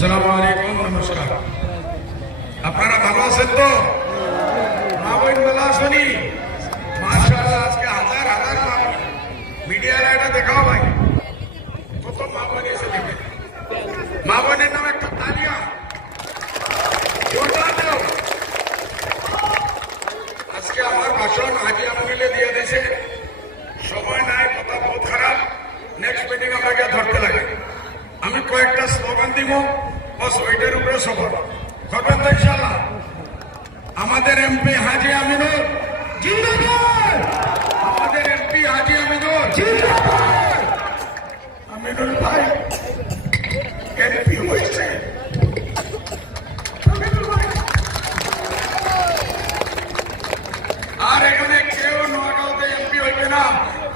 সালাম আলাইকুম, নমস্কার। আপনারা ভালো আছেন তো? মা বোন ভালো আসনি আজকে হাজার হাজার মা বোন মিডিয়ার এটা দেখাও ভাই। কত মা বোন এসে দেখে মা একটা তালিয়া। আজকে আমার ভাষণ হাজি আমলে দিয়ে দিয়েছে। সময় নাই, কথা বহুত খারাপ। নেক্সট মিটিং আমাকে ধরতে লাগে। আমি কয়েকটা স্লোগান দিব। বস ওইটার উপরে সফর করবেন আমাদের এমপি হাজি আমিনুর আমাদের এমপি হাজি আমিনুর আমিনুল ভাই, এমপি হয়েছে। আর এখানে কেউ নোয়াগাঁওতে এমপি হইবে না।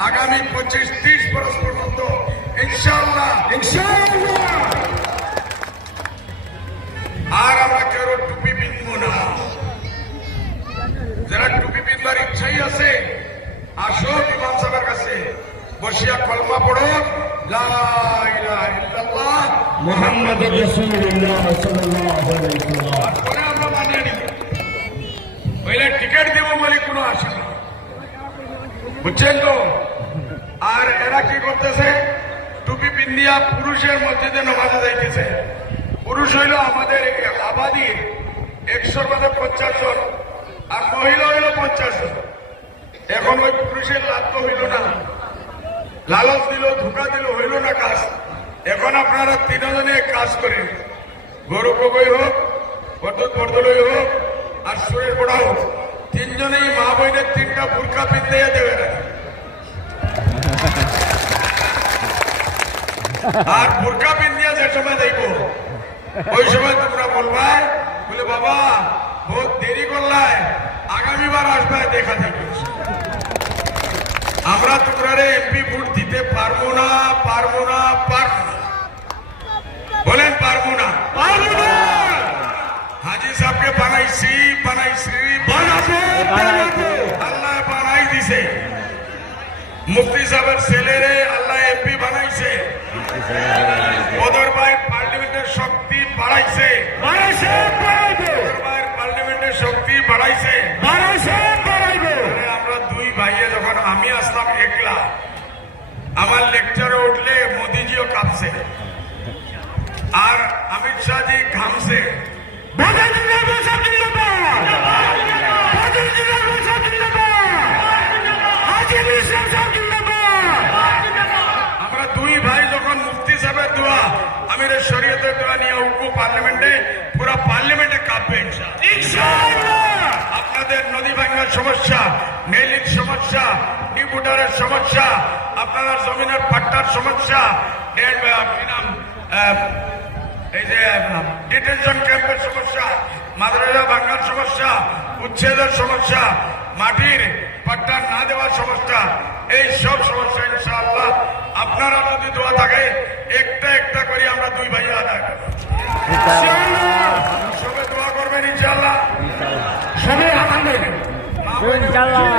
আগামী পঁচিশ, ত্রিশ বছর পর্যন্ত ইনশাল্লাহ ইনশাল্লাহ বসিয়া কলমা পড়ো তারপরে আমরা মানিয়ে নিব। ওইলে টিকিট দেব বলে কোনো আশা নেই। বুঝছেন তো? আর এরা কি করতেছে? টুপি পিন্দিয়া পুরুষের মসজিদে নামাজে যাইতেছে। পুরুষ হইল আমাদের আবাদি একশোর মধ্যে পঞ্চাশ জন আর মহিলা হইল পঞ্চাশ জন। এখন ওই পুরুষের লাভ তো হইল না। লালচ দিল, ধোকা দিল, হইল না কাজ। এখন আপনারা তিনজনে কাজ করেন গরু গগৈ হোক বর্দত বর্দলই হোক, আর সুরের গোড়া হোক, তিনজনেই মা বইনের তিনটা বুরকা পিনতে দেবে না। আর বুরকা পিন্দিয়া যে সময় দেখব, ওই সময় তোমরা বলবা বলে বাবা, বহুত দেরি করলাই আগামীবার আসবে দেখা দেখি আমরা তোমরা এমপি ভোট দিতে পারব না পারব না পারব না। বলেন পারব না। পারব না! হাজি সাহেবকে বানাইছি বানাইছি বানাবো আল্লাহ বানাই দিছে। মুফতি সাহেবের ছেলেরে আল্লাহ এমপি বানাইছে। বদর ভাই পার্লামেন্টের শক্তি বাড়াইছে। বাড়াইছে বদর ভাই পার্লামেন্টের শক্তি বাড়াইছে। আমি আসলাম একলা। আমার লেকচারে উঠলে মোদিজিও কাঁপছে। আর অমিত শাহজি ঘামছে। আমরা দুই ভাই যখন মুফতি সাহেবের দোয়া আমির শরীয়তের দোয়া নিয়ে উঠবো পার্লামেন্টে, পুরো পার্লামেন্টে কাঁপবে ইনশাআল্লাহ। আপনাদের নদী ভাঙার সমস্যা মেলিক সমস্যা, ডিপুটারের সমস্যা, আপনার জমিনের পাট্টার সমস্যা এই যে ডিটেনশন ক্যাম্পের সমস্যা মাদ্রাসা ভাঙ্গার সমস্যা, উচ্ছেদের সমস্যা, মাটির পাট্টা না দেওয়ার সমস্যা, এই সব সমস্যা ইনশাআল্লাহ। আপনারা যদি দোয়া থাকে, একটা একটা করে আমরা দুই ভাই আদায় Hello.